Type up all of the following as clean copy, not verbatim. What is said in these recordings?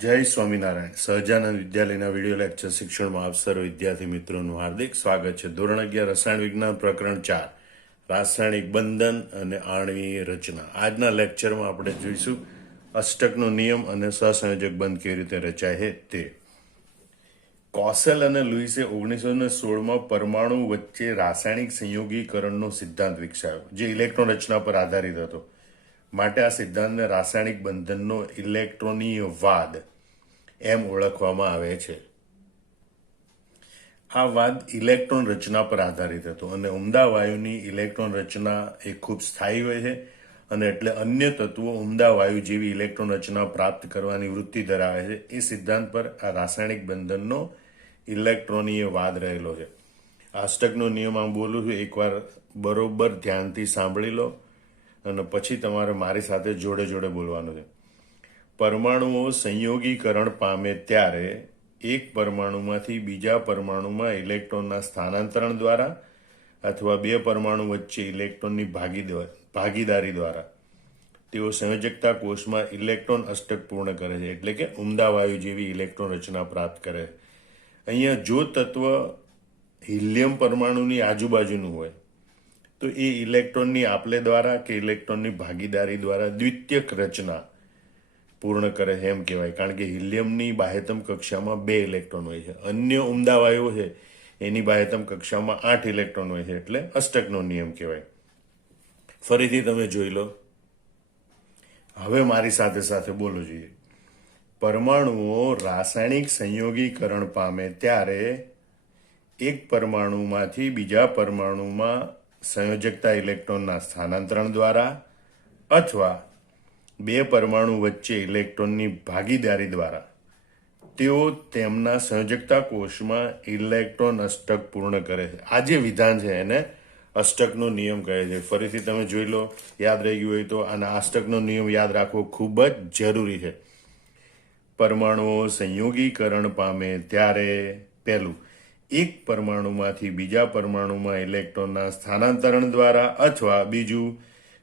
જય સ્વામિનારાયણ. સહજાનંદ વિદ્યાલયના video lecture શિક્ષણમાં આપ સર્વ વિદ્યાર્થી મિત્રોનું હાર્દિક સ્વાગત છે. ધોરણ 11 રસાયણ વિજ્ઞાન પ્રકરણ 4 રાસાયણિક બંધન અને આણ્વીય રચના. આજના લેક્ચરમાં આપણે જોઈશું અષ્ટકનો નિયમ અને સહસંયોજક બંધ કેવી રીતે રચાય છે તે. કોસેલ અને લુઈસે 1916માં પરમાણુ વચ્ચે રાસાયણિક સંયોગીકરણનો સિદ્ધાંત વિકસાવ્યો, જે ઇલેક્ટ્રોન રચના પર આધારિત હતો. માટે આ સિદ્ધાંતને રાસાયણિક બંધનનો ઇલેક્ટ્રોનીયવાદ એમ ઓળખવામાં આવે છે. આ વાદ ઇલેક્ટ્રોન રચના પર આધારિત હતો અને ઉમદા વાયુની ઇલેક્ટ્રોન રચના એ ખૂબ સ્થાયી હોય છે અને એટલે અન્ય તત્વો ઉમદા વાયુ જેવી ઇલેક્ટ્રોન રચના પ્રાપ્ત કરવાની વૃત્તિ ધરાવે છે. એ સિદ્ધાંત પર આ રાસાયણિક બંધનનો ઇલેક્ટ્રોનીયવાદ રહેલો છે. અષ્ટકનો નિયમ આમ બોલું છું, એકવાર બરોબર ધ્યાનથી સાંભળી લો અને પછી તમારે મારી સાથે જોડે જોડે બોલવાનું છે. પરમાણુઓ સંયોગીકરણ પામે ત્યારે એક પરમાણુમાંથી બીજા પરમાણુમાં ઇલેક્ટ્રોનના સ્થાનાંતરણ દ્વારા અથવા બે પરમાણુ વચ્ચે ઇલેક્ટ્રોનની ભાગીદારી દ્વારા તેઓ સંયોજકતા કોષમાં ઇલેક્ટ્રોન અષ્ટક પૂર્ણ કરે છે, એટલે કે ઉમદા વાયુ જેવી ઇલેક્ટ્રોન રચના પ્રાપ્ત કરે છે. અહીંયા જો તત્વ હિલિયમ પરમાણુની આજુબાજુનું હોય તો એ ઇલેક્ટ્રોનની આપલે દ્વારા કે ઇલેક્ટ્રોનની ભાગીદારી દ્વારા દ્વિતીયક રચના પૂર્ણ કરે છે એમ કહેવાય. કારણ કે હિલિયમની બાહ્યતમ કક્ષામાં 2 ઇલેક્ટ્રોન હોય છે, અન્ય ઉમદા વાયુ છે એની બાહ્યતમ કક્ષામાં 8 ઇલેક્ટ્રોન હોય છે, એટલે અષ્ટકનો નિયમ કહેવાય. ફરીથી તમે જોઈ લો, હવે મારી સાથે સાથે બોલો જોઈએ. પરમાણુઓ રાસાયણિક સંયોગીકરણ પામે ત્યારે એક પરમાણુમાંથી બીજા પરમાણુમાં સંયોજકતા ઇલેક્ટ્રોનના સ્થાનાંતરણ દ્વારા અથવા બે પરમાણુ વચ્ચે ઇલેક્ટ્રોનની ભાગીદારી દ્વારા તેઓ તેમના સંયોજકતા કોષમાં ઇલેક્ટ્રોન અષ્ટક પૂર્ણ કરે છે. આ જે વિધાન છે એને અષ્ટકનો નિયમ કહે છે. ફરીથી તમે જોઈ લો, યાદ રહી ગયું હોય તો. આના અષ્ટકનો નિયમ યાદ રાખવો ખૂબ જ જરૂરી છે. પરમાણુઓ સંયોગીકરણ પામે ત્યારે પહેલું, એક પરમાણુમાંથી બીજા પરમાણુમાં ઇલેક્ટ્રોનના સ્થાનાંતરણ દ્વારા અથવા બીજું,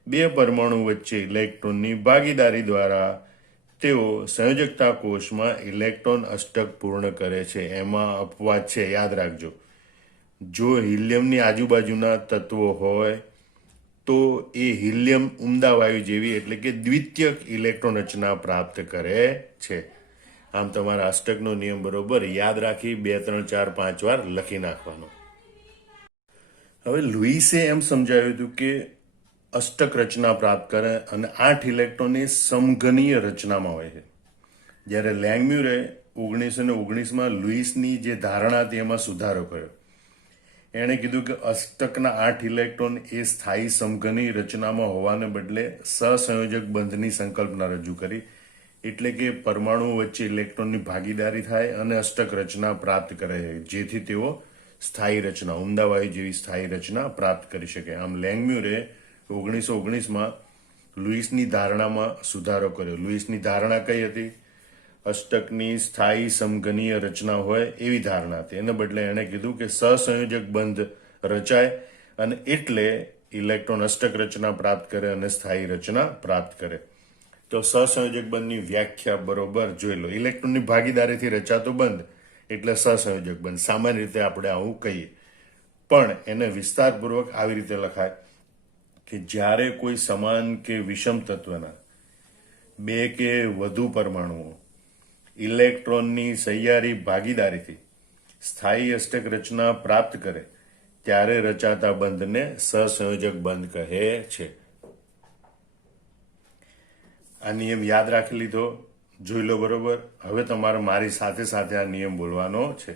બે પરમાણુ વચ્ચે ઇલેક્ટ્રોનની ભાગીદારી દ્વારા તેઓ સંયોજકતા કોષમાં ઇલેક્ટ્રોન અષ્ટક પૂર્ણ કરે છે. એમાં અપવાદ છે, યાદ રાખજો. જો હિલિયમની આજુબાજુના તત્વો હોય તો એ હિલિયમ ઉમદા વાયુ જેવી એટલે કે દ્વિતીયક ઇલેક્ટ્રોન રચના પ્રાપ્ત કરે છે. આમ તમારા અષ્ટકનો નિયમ બરોબર યાદ રાખી 2, 3, 4, 5 વાર લખી નાખવાનો. હવે લુઈસે એમ સમજાવ્યું હતું કે અષ્ટક રચના પ્રાપ્ત કરે અને 8 ઇલેક્ટ્રોન એ સમઘનીય રચનામાં હોય છે. જ્યારે લેંગમ્યુરે 1919માં લુઈસની જે ધારણા હતી એમાં સુધારો કર્યો. એણે કીધું કે અષ્ટકના 8 ઇલેક્ટ્રોન એ સ્થાયી સમઘનીય રચનામાં હોવાને બદલે સહસંયોજક બંધની સંકલ્પના રજૂ કરી. એટલે કે પરમાણુઓ વચ્ચે ઇલેક્ટ્રોનની ભાગીદારી થાય અને અષ્ટક રચના પ્રાપ્ત કરે છે, જેથી તેઓ સ્થાયી રચના, ઉમદા વાયુ જેવી સ્થાયી રચના પ્રાપ્ત કરી શકે. આમ લેંગમ્યુરે 1919માં લુઈસની ધારણામાં સુધારો કર્યો. લુઈસની ધારણા કઈ હતી? અષ્ટકની સ્થાયી સમઘનીય રચના હોય એવી ધારણા હતી. એને બદલે એણે કીધું કે સહસંયોજક બંધ રચાય અને એટલે ઇલેક્ટ્રોન અષ્ટક રચના પ્રાપ્ત કરે અને સ્થાયી રચના પ્રાપ્ત કરે. તો સહસંયોજક બંધની વ્યાખ્યા બરોબર જોઈ લો. ઇલેક્ટ્રોનની ભાગીદારીથી રચાતો બંધ એટલે સહસંયોજક બંધ. સામાન્ય રીતે આપણે આવું કહીએ, પણ એને વિસ્તારપૂર્વક આવી રીતે લખાય કે જ્યારે કોઈ સમાન કે વિષમ તત્વના 2 કે વધુ પરમાણુઓ ઇલેક્ટ્રોનની સહિયારી ભાગીદારીથી સ્થાયી અષ્ટક રચના પ્રાપ્ત કરે ત્યારે રચાતા બંધને સહસંયોજક બંધ કહે છે. આ નિયમ યાદ રાખી લીધો, જોઈ લો બરોબર. હવે તમારે મારી સાથે સાથે આ નિયમ બોલવાનો છે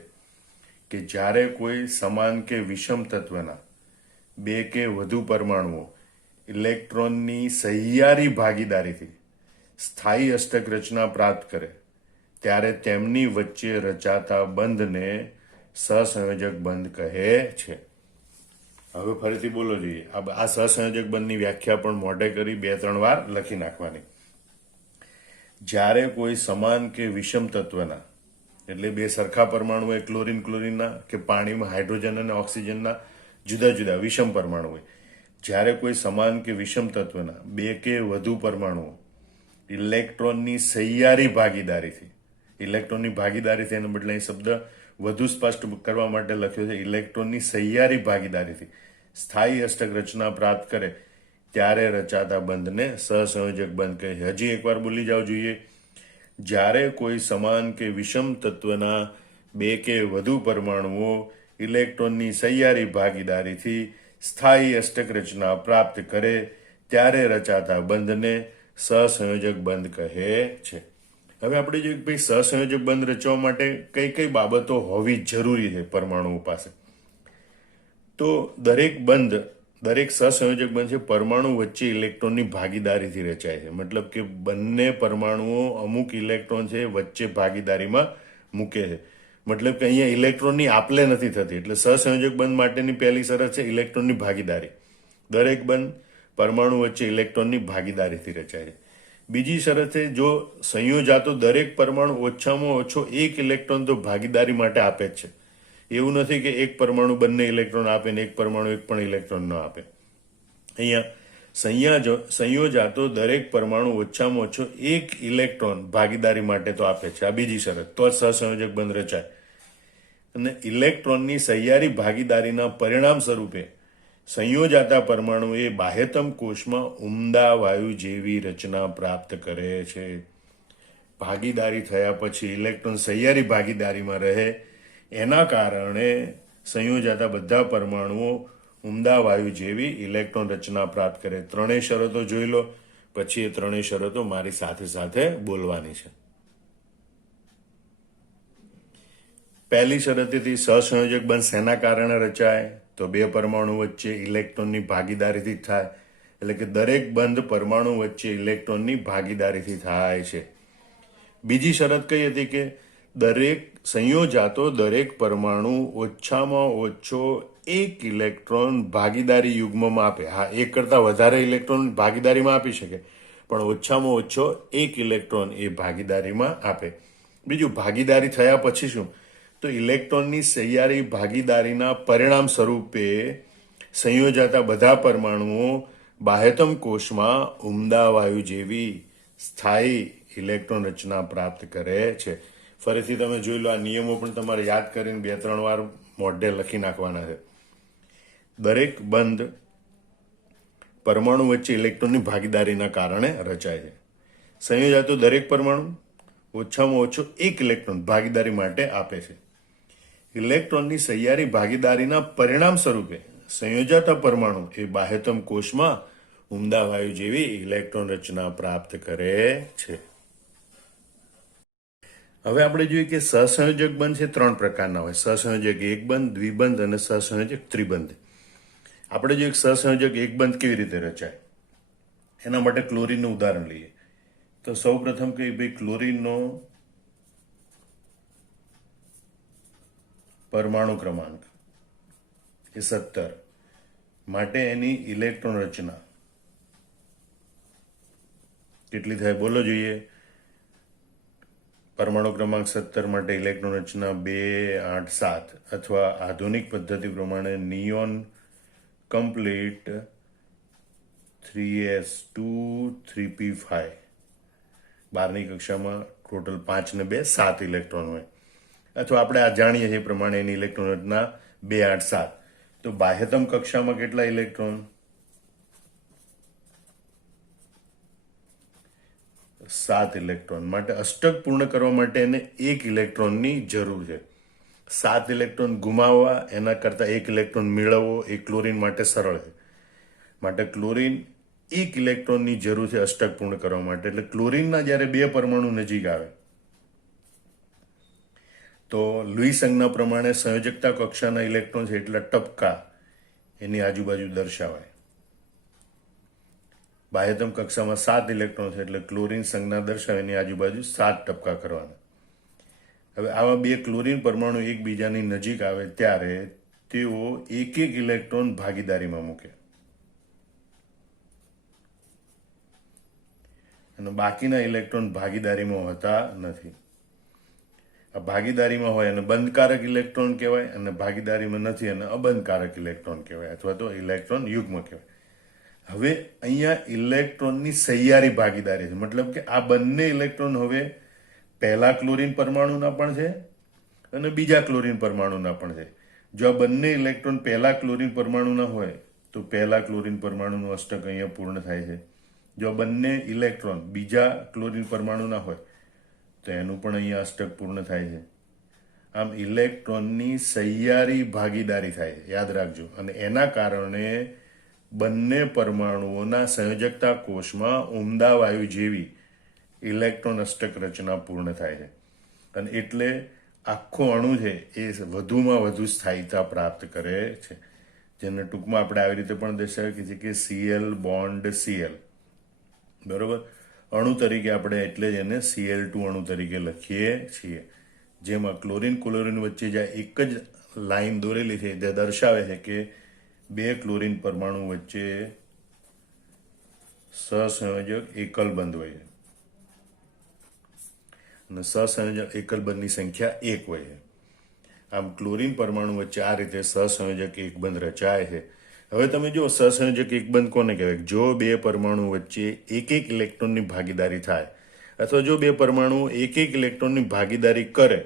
કે જ્યારે કોઈ સમાન કે વિષમ તત્વના 2 કે વધુ પરમાણુઓ ઇલેક્ટ્રોનની સહિયારી ભાગીદારીથી સ્થાયી અષ્ટક રચના પ્રાપ્ત કરે ત્યારે તેમની વચ્ચે રચાતા બંધને સહસંયોજક બંધ કહે છે. હવે ફરીથી બોલો જોઈએ. આ સહસંયોજક બંધની વ્યાખ્યા પણ મોઢે કરી 2, 3 વાર લખી નાખવાની. જ્યારે કોઈ સમાન કે વિષમ તત્વના એટલે 2 સરખા પરમાણુ હોય, ક્લોરીનના કે પાણીમાં હાઇડ્રોજન અને ઓક્સિજનના જુદા જુદા વિષમ પરમાણુ હોય, જ્યારે કોઈ સમાન કે વિષમ તત્વના 2 કે વધુ પરમાણુઓ ઇલેક્ટ્રોનની સહિયારી ભાગીદારીથી ઇલેક્ટ્રોનની ભાગીદારીથી એને બદલે અહીં શબ્દ વધુ સ્પષ્ટ કરવા માટે લખ્યો છે ઇલેક્ટ્રોનની સહિયારી ભાગીદારીથી સ્થાયી અષ્ટક રચના પ્રાપ્ત કરે ત્યારે રચાતા બંધને સહસંયોજક બંધ કહે છે. હજી એકવાર બોલી જાવ જોઈએ. જ્યારે કોઈ સમાન કે વિષમ તત્વના બે કે વધુ પરમાણુઓ ઇલેક્ટ્રોનની સહિયારી ભાગીદારીથી સ્થાયી અષ્ટક રચના પ્રાપ્ત કરે ત્યારે રચાતા બંધને સહસંયોજક બંધ કહે છે. હવે આપણે જોઈએ ભાઈ સહસંયોજક બંધ રચવા માટે કઈ કઈ બાબતો હોવી જરૂરી છે પરમાણુઓ પાસે. તો દરેક સહસંયોજક બંધ છે પરમાણુ વચ્ચે ઇલેક્ટ્રોનની ભાગીદારીથી રચાય છે. મતલબ કે બંને પરમાણુઓ અમુક ઇલેક્ટ્રોન છે વચ્ચે ભાગીદારીમાં મૂકે છે. મતલબ કે અહીંયા ઇલેક્ટ્રોનની આપલે નથી થતી. એટલે સહસંયોજક બંધ માટેની પહેલી શરત છે ઇલેક્ટ્રોનની ભાગીદારી. દરેક બંધ પરમાણુ વચ્ચે ઇલેક્ટ્રોનની ભાગીદારીથી રચાય છે. બીજી શરત છે જો સંયોજાતો દરેક પરમાણુ ઓછામાં ઓછો એક ઇલેક્ટ્રોન તો ભાગીદારી માટે આપે જ છે. એવું નથી કે એક પરમાણુ બંને ઇલેક્ટ્રોન આપે ને એક પરમાણુ એક પણ ઇલેક્ટ્રોન ન આપે. અહીંયા સંયોજાતો દરેક પરમાણુ ઓછામાં ઓછો એક ઇલેક્ટ્રોન ભાગીદારી માટે તો આપે છે. આ બીજી શરત, તો જ સહસંયોજક બંધ રચાય. અને ઇલેક્ટ્રોનની સહિયારી ભાગીદારીના પરિણામ સ્વરૂપે સંયોજાતા પરમાણુએ બાહ્યતમ કોષમાં ઉમદા વાયુ જેવી રચના પ્રાપ્ત કરે છે. ભાગીદારી થયા પછી ઇલેક્ટ્રોન સહિયારી ભાગીદારીમાં રહે એના કારણે સંયોજાતા બધા પરમાણુઓ ઉમદા વાયુ જેવી ઇલેક્ટ્રોન રચના પ્રાપ્ત કરે. ત્રણેય શરતો જોઈ લો, પછી એ ત્રણેય શરતો મારી સાથે સાથે બોલવાની છે. પહેલી શરતથી સહસંયોજક બંધ શેના કારણે રચાય? તો બે પરમાણુ વચ્ચે ઇલેક્ટ્રોનની ભાગીદારીથી થાય. એટલે કે દરેક બંધ પરમાણુ વચ્ચે ઇલેક્ટ્રોનની ભાગીદારીથી થાય છે. બીજી શરત કઈ હતી કે દરેક પરમાણુ ઓછામાં ઓછો એક ઇલેક્ટ્રોન ભાગીદારી યુગ્મમાં આપે. હા, એક કરતા વધારે ઇલેક્ટ્રોન ભાગીદારીમાં આપી શકે, પણ ઓછામાં ઓછો એક ઇલેક્ટ્રોન એ ભાગીદારીમાં આપે. બીજું, ભાગીદારી થયા પછી શું? તો ઇલેક્ટ્રોનની સહિયારી ભાગીદારીના પરિણામ સ્વરૂપે સંયોજાતા બધા પરમાણુઓ બાહ્યતમ કોષમાં ઉમદા વાયુ જેવી સ્થાયી ઇલેક્ટ્રોન રચના પ્રાપ્ત કરે છે. ફરીથી તમે જોઈ લો, આ નિયમો પણ તમારે યાદ કરીને 2-3 વાર મોઢે લખી નાખવાના છે. દરેક બંધ પરમાણુ વચ્ચે ઇલેક્ટ્રોનની ભાગીદારીના કારણે રચાય છે. સંયોજાતો દરેક પરમાણુ ઓછામાં ઓછો એક ઇલેક્ટ્રોન ભાગીદારી માટે આપે છે. ઇલેક્ટ્રોનની સહિયારી ભાગીદારીના પરિણામ સ્વરૂપે સંયોજાતા પરમાણુ એ બાહ્યતમ કોષમાં ઉમદા વાયુ જેવી ઇલેક્ટ્રોન રચના પ્રાપ્ત કરે છે. હવે આપણે જોઈએ કે સહસંયોજક બંધ છે 3 પ્રકારના હોય. સહસંયોજક એકબંધ, દ્વિબંધ અને સહસંયોજક ત્રિબંધ. આપણે જો એક સહસંયોજક એકબંધ કેવી રીતે રચાય એના માટે ક્લોરીનનું ઉદાહરણ લઈએ. તો સૌ પ્રથમ કે ભાઈ ક્લોરીનનો પરમાણુ ક્રમાંક એ 17 માટે એની ઇલેક્ટ્રોન રચના કેટલી થાય બોલો જોઈએ. પરમાણુ ક્રમાંક 17 માટે ઇલેક્ટ્રોન રચના 2, 8, 7 અથવા આધુનિક પદ્ધતિ પ્રમાણે નિયોન કમ્પ્લીટ 3s2 3p5. 12મી કક્ષામાં ટોટલ 5 ને 2 7 ઇલેક્ટ્રોન હોય. અથવા આપણે આ જાણીએ છીએ પ્રમાણે એની ઇલેક્ટ્રોન રચના 2, 8, 7. તો બાહ્યતમ કક્ષામાં કેટલા ઇલેક્ટ્રોન? 7 ઇલેક્ટ્રોન. માટે અષ્ટક પૂર્ણ કરવા માટે એને 1 ઇલેક્ટ્રોનની જરૂર છે. 7 ઇલેક્ટ્રોન ગુમાવવા એના કરતાં 1 ઇલેક્ટ્રોન મેળવવો એ ક્લોરીન માટે સરળ છે. માટે ક્લોરીન 1 ઇલેક્ટ્રોનની જરૂર છે અષ્ટક પૂર્ણ કરવા માટે. એટલે ક્લોરીનના જ્યારે 2 પરમાણુ નજીક આવે તો લુઈ સંજ્ઞા પ્રમાણે સંયોજકતા કક્ષાના ઇલેક્ટ્રોન છે એટલા ટપકા એની આજુબાજુ દર્શાવાય. બાહ્યતમ કક્ષામાં 7 ઇલેક્ટ્રોન છે એટલે ક્લોરીન સંજ્ઞા દર્શાવે એની આજુબાજુ 7 ટપકા કરવાના. હવે આવા 2 ક્લોરીન પરમાણુ એકબીજાની નજીક આવે ત્યારે તેઓ એક ઇલેક્ટ્રોન ભાગીદારીમાં મૂકે અને બાકીના ઇલેક્ટ્રોન ભાગીદારીમાં હોતા નથી. આ ભાગીદારીમાં હોય અને બંધકારક ઇલેક્ટ્રોન કહેવાય અને ભાગીદારીમાં નથી અને અબંધકારક ઇલેક્ટ્રોન કહેવાય અથવા તો ઇલેક્ટ્રોન યુગ્મ કહેવાય. હવે અહીંયા ઇલેક્ટ્રોનની સહિયારી ભાગીદારી છે. મતલબ કે આ બંને ઇલેક્ટ્રોન હવે પહેલા ક્લોરીન પરમાણુના પણ છે અને બીજા ક્લોરીન પરમાણુના પણ છે. જો આ બંને ઇલેક્ટ્રોન પહેલા ક્લોરીન પરમાણુના હોય તો પહેલા ક્લોરીન પરમાણુનું અષ્ટક અહીંયા પૂર્ણ થાય છે. જો બંને ઇલેક્ટ્રોન બીજા ક્લોરીન પરમાણુના હોય તો એનું પણ અહીંયા અષ્ટક પૂર્ણ થાય છે. આમ ઇલેક્ટ્રોનની સહિયારી ભાગીદારી થાય છે, યાદ રાખજો. અને એના કારણે બંને પરમાણુઓના સંયોજકતા કોષમાં ઉમદા વાયુ જેવી ઇલેક્ટ્રોન અષ્ટક રચના પૂર્ણ થાય છે. અને એટલે આખો અણુ છે એ વધુમાં વધુ સ્થાયીતા પ્રાપ્ત કરે છે, જેને ટૂંકમાં આપણે આવી રીતે પણ દર્શાવીએ છીએ કે Cl બોન્ડ Cl, બરોબર. અણુ તરીકે આપણે એટલે જ એને Cl2 અણુ તરીકે લખીએ છીએ. જેમાં ક્લોરીન ક્લોરીન વચ્ચે જે એક જ લાઈન દોરેલી છે તે દર્શાવે છે કે બે ક્લોરીન પરમાણુ વચ્ચે સહસંયોજક એકલ બંધ હોય છે અને સહસંયોજક એકલ બંધની સંખ્યા 1 હોય છે. આમ ક્લોરીન પરમાણુ વચ્ચે આ રીતે સહસંયોજક એકબંધ રચાય છે. હવે તમે જો સહસંયોજક એકબંધ કોને કહેવાય? જો બે પરમાણુ વચ્ચે એક એક ઇલેક્ટ્રોનની ભાગીદારી થાય અથવા જો બે પરમાણુ એક એક ઇલેક્ટ્રોનની ભાગીદારી કરે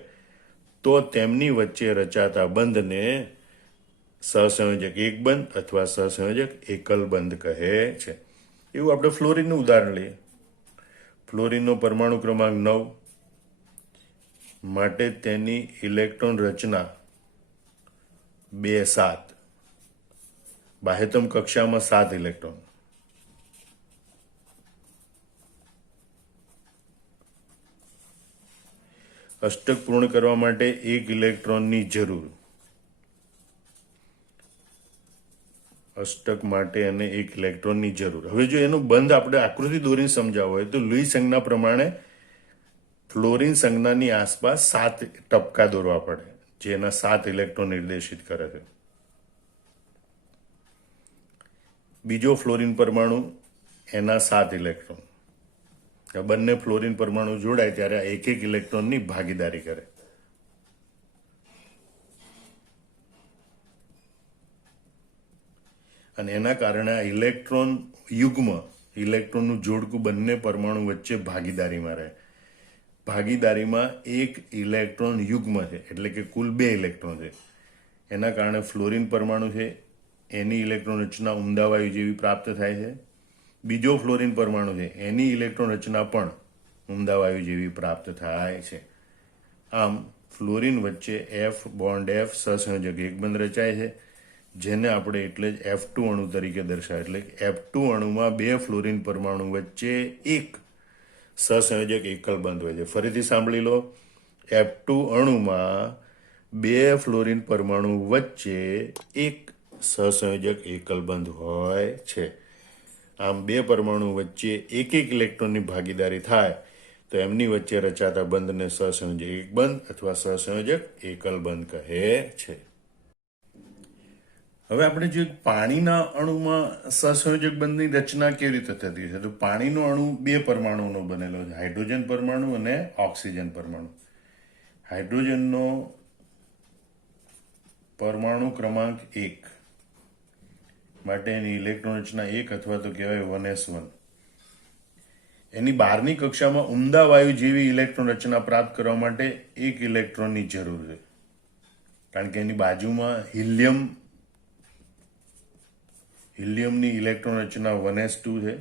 તો તેમની વચ્ચે રચાતા બંધને સહસંયોજક એકબંધ અથવા સહસંયોજક એકલ બંધ કહે છે. એવું આપણે ફ્લોરીનનું ઉદાહરણ લઈએ. ફ્લોરીનનો પરમાણુ ક્રમાંક 9, માટે તેની ઇલેક્ટ્રોન રચના 2 7, બાહ્યતમ કક્ષામાં 7 ઇલેક્ટ્રોન. અષ્ટક પૂર્ણ કરવા માટે 1 ઇલેક્ટ્રોનની જરૂર. અષ્ટક માટે અને 1 ઇલેક્ટ્રોનની જરૂર. હવે જો એનો બંધ આપણે આકૃતિ દોરીને સમજાવવો હોય તો લુઈ સંજ્ઞા પ્રમાણે ફ્લોરીન સંજ્ઞાની આસપાસ 7 ટપકા દોરવા પડે, જે એના 7 ઇલેક્ટ્રોન નિર્દેશિત કરે છે. બીજો ફ્લોરીન પરમાણુ, એના 7 ઇલેક્ટ્રોન. બંને ફ્લોરીન પરમાણુ જોડાય ત્યારે આ એક એક ઇલેક્ટ્રોનની ભાગીદારી કરે. અને એના કારણે આ ઇલેક્ટ્રોન યુગ્મ, ઇલેક્ટ્રોનનું જોડકું બંને પરમાણુ વચ્ચે ભાગીદારીમાં રહે. ભાગીદારીમાં 1 ઇલેક્ટ્રોન યુગ્મ છે, એટલે કે કુલ 2 ઇલેક્ટ્રોન છે. એના કારણે ફ્લોરીન પરમાણુ છે એની ઇલેક્ટ્રોન રચના ઉમદા વાયુ જેવી પ્રાપ્ત થાય છે. બીજો ફ્લોરીન પરમાણુ છે એની ઇલેક્ટ્રોન રચના પણ ઉમદા વાયુ જેવી પ્રાપ્ત થાય છે. આમ ફ્લોરીન વચ્ચે F બોન્ડ F સહસંયોજક એકબંધ રચાય છે, જેને આપણે એટલે જ F2 અણુ તરીકે દર્શાવે. એટલે F2 અણુમાં 2 ફ્લોરીન પરમાણુ વચ્ચે એક સહસંયોજક એકલ બંધ હોય છે. ફરીથી સાંભળી લો, F2 અણુમાં 2 ફ્લોરીન પરમાણુ વચ્ચે એક સહસંયોજક એકલ બંધ હોય છે. આમ 2 પરમાણુ વચ્ચે એક એક ઇલેક્ટ્રોનની ભાગીદારી થાય તો એમની વચ્ચે રચાતા બંધને સહસંયોજક એકબંધ અથવા સહસંયોજક એકલ બંધ કહે છે. હવે આપણે જે પાણીના અણુમાં સહસંયોજક બંધની રચના કેવી રીતે થતી છે, તો પાણીનો અણુ 2 પરમાણુનો બનેલો છે, હાઇડ્રોજન પરમાણુ અને ઓક્સિજન પરમાણુ. હાઇડ્રોજનનો પરમાણુ ક્રમાંક 1, માટે એની ઇલેક્ટ્રોન રચના 1 અથવા તો કહેવાય 1s1. એની બહારની કક્ષામાં ઉમદા વાયુ જેવી ઇલેક્ટ્રોન રચના પ્રાપ્ત કરવા માટે 1 ઇલેક્ટ્રોનની જરૂર છે, કારણ કે એની બાજુમાં હિલિયમની ઇલેક્ટ્રોન રચના 1s2 છે.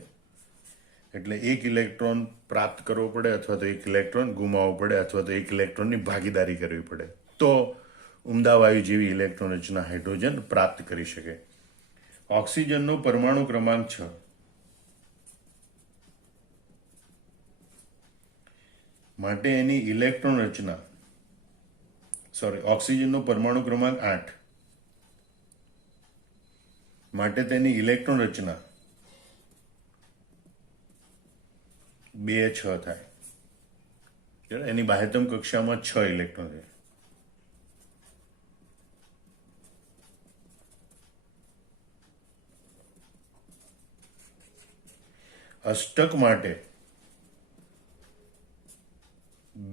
એટલે 1 ઇલેક્ટ્રોન પ્રાપ્ત કરવો પડે અથવા તો 1 ઇલેક્ટ્રોન ગુમાવવો પડે અથવા તો 1 ઇલેક્ટ્રોનની ભાગીદારી કરવી પડે તો ઉમદા વાયુ જેવી ઇલેક્ટ્રોન રચના હાઇડ્રોજન પ્રાપ્ત કરી શકે. ઓક્સિજનનો પરમાણુ ક્રમાંક 6, માટે એની ઇલેક્ટ્રોન રચના ઓક્સિજનનો પરમાણુ ક્રમાંક 8, માટે તેની ઇલેક્ટ્રોન રચના 2 6 થાય. એની બાહ્યતમ કક્ષામાં 6 ઇલેક્ટ્રોન છે. અષ્ટક માટે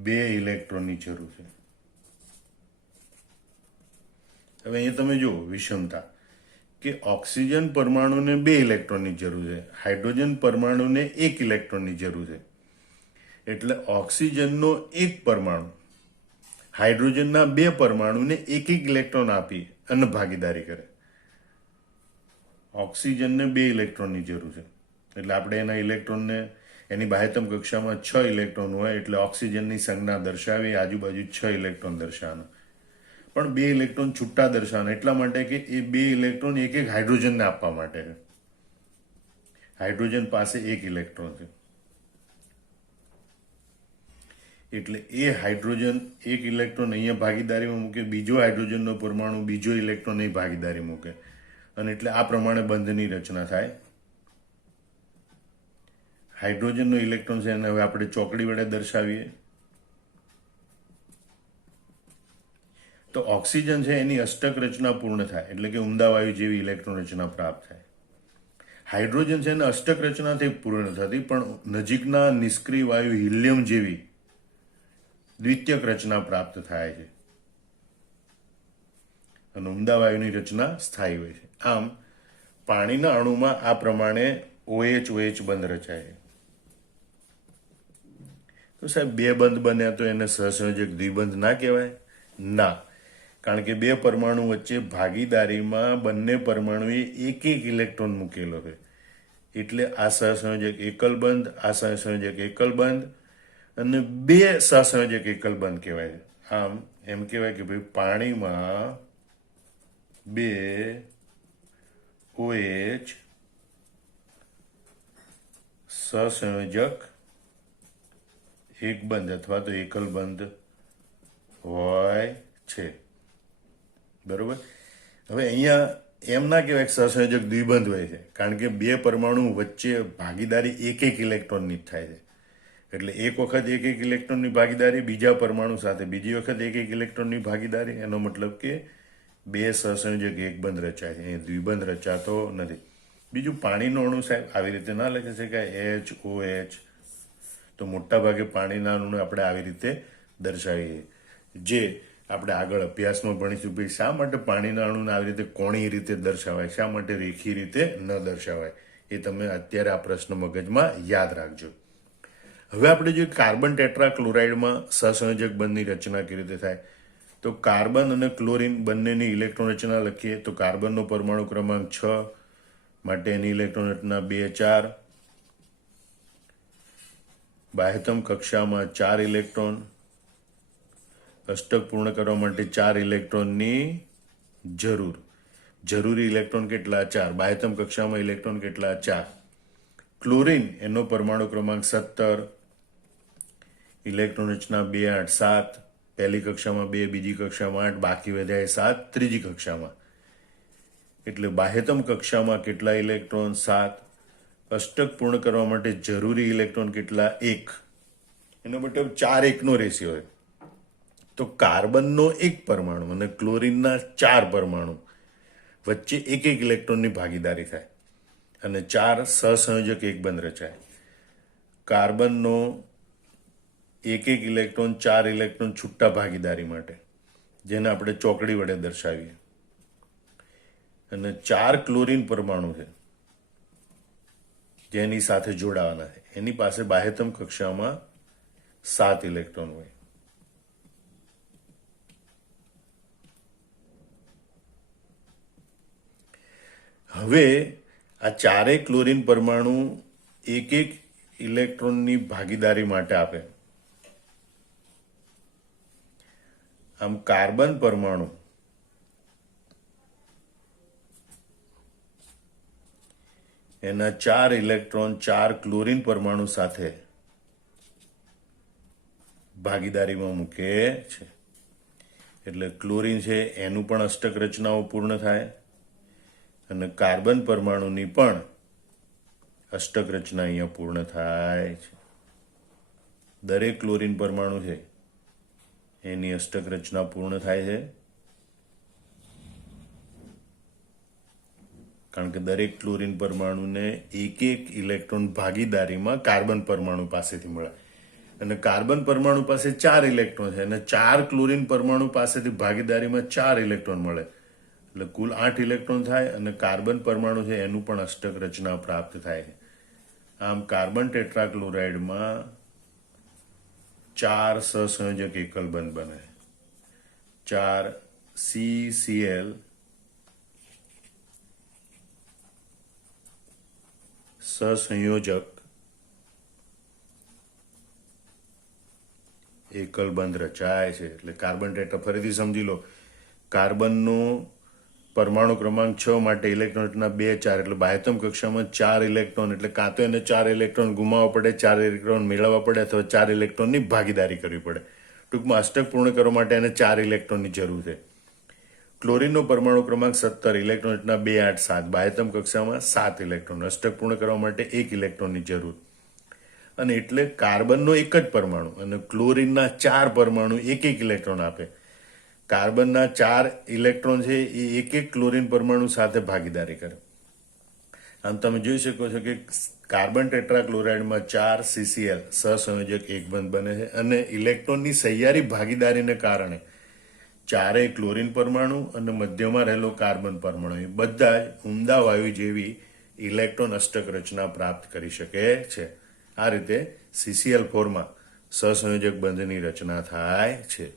2 ઇલેક્ટ્રોનની જરૂર છે. હવે અહીંયા તમે જુઓ વિષમતા કે ઓક્સિજન પરમાણુને 2 ઇલેક્ટ્રોનની જરૂર છે, હાઇડ્રોજન પરમાણુને 1 ઇલેક્ટ્રોનની જરૂર છે. એટલે ઓક્સિજનનો એક પરમાણુ હાઇડ્રોજનના 2 પરમાણુને એક એક ઇલેક્ટ્રોન આપી અને ભાગીદારી કરે. ઓક્સિજનને 2 ઇલેક્ટ્રોનની જરૂર છે, એટલે આપણે એના ઇલેક્ટ્રોનને એની બાહ્યતમ કક્ષામાં 6 ઇલેક્ટ્રોન હોય એટલે ઓક્સિજનની સંજ્ઞા દર્શાવી આજુબાજુ 6 ઇલેક્ટ્રોન દર્શાવવાના. પણ 2 ઇલેક્ટ્રોન છૂટા દર્શાવવાના એટલા માટે કે એ 2 ઇલેક્ટ્રોન એક એક હાઇડ્રોજનને આપવા માટે છે. હાઇડ્રોજન પાસે 1 ઇલેક્ટ્રોન છે એટલે એ હાઇડ્રોજન 1 ઇલેક્ટ્રોન અહીંયા ભાગીદારીમાં મૂકે, બીજો હાઇડ્રોજનનો પરમાણુ બીજો ઇલેક્ટ્રોન અહીં ભાગીદારી મૂકે અને એટલે આ પ્રમાણે બંધની રચના થાય. હાઇડ્રોજનનો ઇલેક્ટ્રોન છે એને હવે આપણે ચોકડી વડે દર્શાવીએ તો ઓક્સિજન છે એની અષ્ટક રચના પૂર્ણ થાય એટલે કે ઉમદા વાયુ જેવી ઇલેક્ટ્રોન રચના પ્રાપ્ત થાય. હાઇડ્રોજન છે એને અષ્ટક રચનાથી પૂર્ણ થતી પણ નજીકના નિષ્ક્રિય વાયુ હિલિયમ જેવી દ્વિતીયક રચના પ્રાપ્ત થાય છે અને ઉમદા વાયુની રચના સ્થાયી હોય છે. આમ પાણીના અણુમાં આ પ્રમાણે OH બંધ રચાય છે. તો સાહેબ 2 બંધ બન્યા તો એને સહસંયોજક દ્વિબંધ ના કહેવાય? ના, કારણ કે 2 પરમાણુ વચ્ચે ભાગીદારીમાં બંને પરમાણુએ એક એક ઇલેક્ટ્રોન મૂકેલો છે એટલે આ સહસંયોજક એકલ બંધ, આ સહસંયોજક એકલ બંધ અને 2 સહસંયોજક એકલ બંધ કહેવાય છે. આમ એમ કહેવાય કે ભાઈ પાણીમાં 2 OH સહસંયોજક એક બંધ અથવા તો એકલ બંધ હોય છે. બરોબર. હવે અહીંયા એમ ના કહેવાય કે સહસંયોજક દ્વિબંધ હોય છે, કારણ કે 2 પરમાણુ વચ્ચે ભાગીદારી એક એક ઇલેક્ટ્રોનની જ થાય છે એટલે એક વખત એક એક ઇલેક્ટ્રોનની ભાગીદારી, બીજા પરમાણુ સાથે બીજી વખત એક એક ઇલેક્ટ્રોનની ભાગીદારી, એનો મતલબ કે 2 સહસંયોજક એક બંધ રચાય છે, એ દ્વિબંધ રચાતો નથી. બીજું પાણીનો અણુ સાહેબ આવી રીતે ના લખી શકાય HOH, તો મોટા ભાગે પાણીના અણુને આપણે આવી રીતે દર્શાવીએ, જે આપણે આગળ અભ્યાસમાં ભણીશું ભાઈ શા માટે પાણીના અણુને આવી રીતે કોણીય રીતે દર્શાવાય, શા માટે રેખીય રીતે ન દર્શાવાય, એ તમે અત્યારે આ પ્રશ્ન મગજમાં યાદ રાખજો. હવે આપણે જોઈએ કાર્બન ટેટ્રાક્લોરાઇડમાં સહસંયોજક બંધની રચના કેવી રીતે થાય. તો કાર્બન અને ક્લોરીન બંનેની ઇલેક્ટ્રોન રચના લખીએ તો કાર્બનનો પરમાણુ ક્રમાંક 6 માટે એની ઇલેક્ટ્રોન રચના 2 4, બાહ્યતમ કક્ષામાં 4 ઇલેક્ટ્રોન, અષ્ટક પૂર્ણ કરવા માટે 4 ઇલેક્ટ્રોનની જરૂરી ઇલેક્ટ્રોન કેટલા? 4. બાહ્યતમ કક્ષામાં ઇલેક્ટ્રોન કેટલા? 4. ક્લોરીન એનો પરમાણુ ક્રમાંક 17, ઇલેક્ટ્રોન રચના 2 8 7, પહેલી કક્ષામાં 2, બીજી કક્ષામાં 8, બાકી વધ્યા 7 ત્રીજી કક્ષામાં. એટલે બાહ્યતમ કક્ષામાં કેટલા ઇલેક્ટ્રોન? 7. અષ્ટક પૂર્ણ કરવા માટે જરૂરી ઇલેક્ટ્રોન કેટલા? 1. એનો મતલબ 4 1નો રેશિયો હોય. તો કાર્બનનો 1 પરમાણુ અને ક્લોરીનના 4 પરમાણુ વચ્ચે એક એક ઇલેક્ટ્રોનની ભાગીદારી થાય અને 4 સહસંયોજક એક બંધ રચાય. કાર્બનનો એક એક ઇલેક્ટ્રોન 4 ઇલેક્ટ્રોન છૂટા ભાગીદારી માટે, જેને આપણે ચોકડી વડે દર્શાવીએ, અને 4 ક્લોરીન પરમાણુ છે જેની સાથે જોડાવાના છે, એની પાસે બાહ્યતમ કક્ષામાં 7 ઇલેક્ટ્રોન હોય. હવે આ 4 ક્લોરીન પરમાણુ એક એક ઇલેક્ટ્રોનની ભાગીદારી માટે આપે. આમ કાર્બન પરમાણુ એના 4 ઇલેક્ટ્રોન 4 ક્લોરીન પરમાણુ સાથે ભાગીદારીમાં મૂકે છે. એટલે ક્લોરીન છે એનું પણ અષ્ટક રચનાઓ પૂર્ણ થાય અને કાર્બન પરમાણુની પણ અષ્ટક રચના અહીંયા પૂર્ણ થાય છે. દરેક ક્લોરીન પરમાણુ છે એની અષ્ટક રચના પૂર્ણ થાય છે, કારણ કે દરેક ક્લોરીન પરમાણુને એક એક ઇલેક્ટ્રોન ભાગીદારીમાં કાર્બન પરમાણુ પાસેથી મળે અને કાર્બન પરમાણુ પાસે 4 ઇલેક્ટ્રોન છે અને 4 ક્લોરીન પરમાણુ પાસેથી ભાગીદારીમાં 4 ઇલેક્ટ્રોન મળે એટલે કુલ 8 ઇલેક્ટ્રોન થાય અને કાર્બન પરમાણુ છે એનું પણ અષ્ટક રચના પ્રાપ્ત થાય છે. આમ કાર્બન ટેટ્રાક્લોરાઇડમાં 4 સહસંયોજક એકલ બંધ બને, 4 CCl સહસંયોજક એકલ બંધ રચાય છે. એટલે કાર્બન ટેટ્રા, ફરીથી સમજી લો, કાર્બનનો પરમાણુ ક્રમાંક 6 માટે ઇલેક્ટ્રોન રચના 2 4, એટલે બાહ્યતમ કક્ષામાં 4 ઇલેક્ટ્રોન, એટલે કાં તો એને 4 ઇલેક્ટ્રોન ગુમાવવા પડે, 4 ઇલેક્ટ્રોન મેળવવા પડે, અથવા 4 ઇલેક્ટ્રોનની ભાગીદારી કરવી પડે. ટૂંકમાં અષ્ટક પૂર્ણ કરવા માટે એને 4 ઇલેક્ટ્રોનની જરૂર છે. ક્લોરીનનો પરમાણુ ક્રમાંક 17, ઇલેક્ટ્રોન રચના 2 8 7, બાહ્યતમ કક્ષામાં 7 ઇલેક્ટ્રોન, અષ્ટક પૂર્ણ કરવા માટે 1 ઇલેક્ટ્રોનની જરૂર. અને એટલે કાર્બનનો એક જ પરમાણુ અને ક્લોરીનના 4 પરમાણુ એક ઇલેક્ટ્રોન આપે. કાર્બનના 4 ઇલેક્ટ્રોન છે એ એક ક્લોરીન પરમાણુ સાથે ભાગીદારી કરે. આમ તમે જોઈ શકો છો કે કાર્બન ટેટ્રાક્લોરાઇડમાં 4 CCl સહસંયોજક એકબંધ બને છે અને ઇલેક્ટ્રોનની સહિયારી ભાગીદારીને કારણે ચારેય ક્લોરીન પરમાણુ અને મધ્યમાં રહેલો કાર્બન પરમાણુ એ બધા જ ઉમદા વાયુ જેવી ઇલેક્ટ્રોન અષ્ટક રચના પ્રાપ્ત કરી શકે છે. આ રીતે CCl4 માં સહસંયોજક બંધની રચના થાય છે.